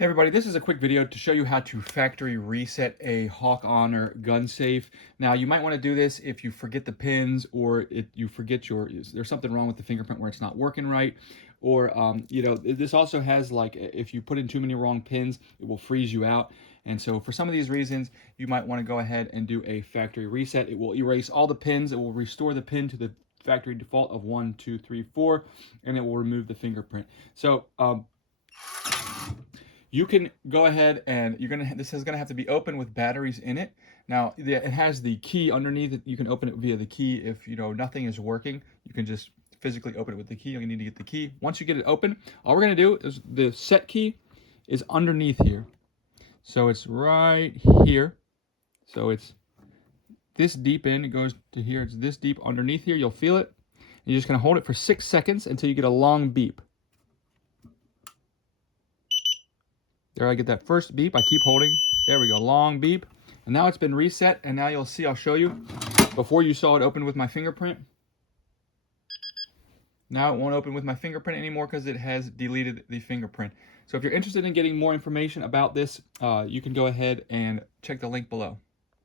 Hey everybody, this is a quick video to show you how to factory reset a HawkHonor gun safe. Now you might want to do this if you forget the pins or you forget there's something wrong with the fingerprint where it's not working right, or this also has, like, if you put in too many wrong pins, it will freeze you out. And so for some of these reasons, you might want to go ahead and do a factory reset. It will erase all the pins. It will restore the pin to the factory default of 1, 2, 3, 4, and it will remove the fingerprint. So you can go ahead and this is gonna have to be open with batteries in it. Now it has the key underneath. You can open it via the key. If nothing is working, you can just physically open it with the key. You need to get the key. Once you get it open, all we're gonna do is the set key is underneath here. So it's right here. So it's this deep in. It goes to here. It's this deep underneath here. You'll feel it. And you're just gonna hold it for 6 seconds until you get a long beep. There, I get that first beep. I keep holding. There we go, long beep. And now it's been reset, and now you'll see, I'll show you. Before you saw it open with my fingerprint. Now it won't open with my fingerprint anymore because it has deleted the fingerprint. So if you're interested in getting more information about this, you can go ahead and check the link below.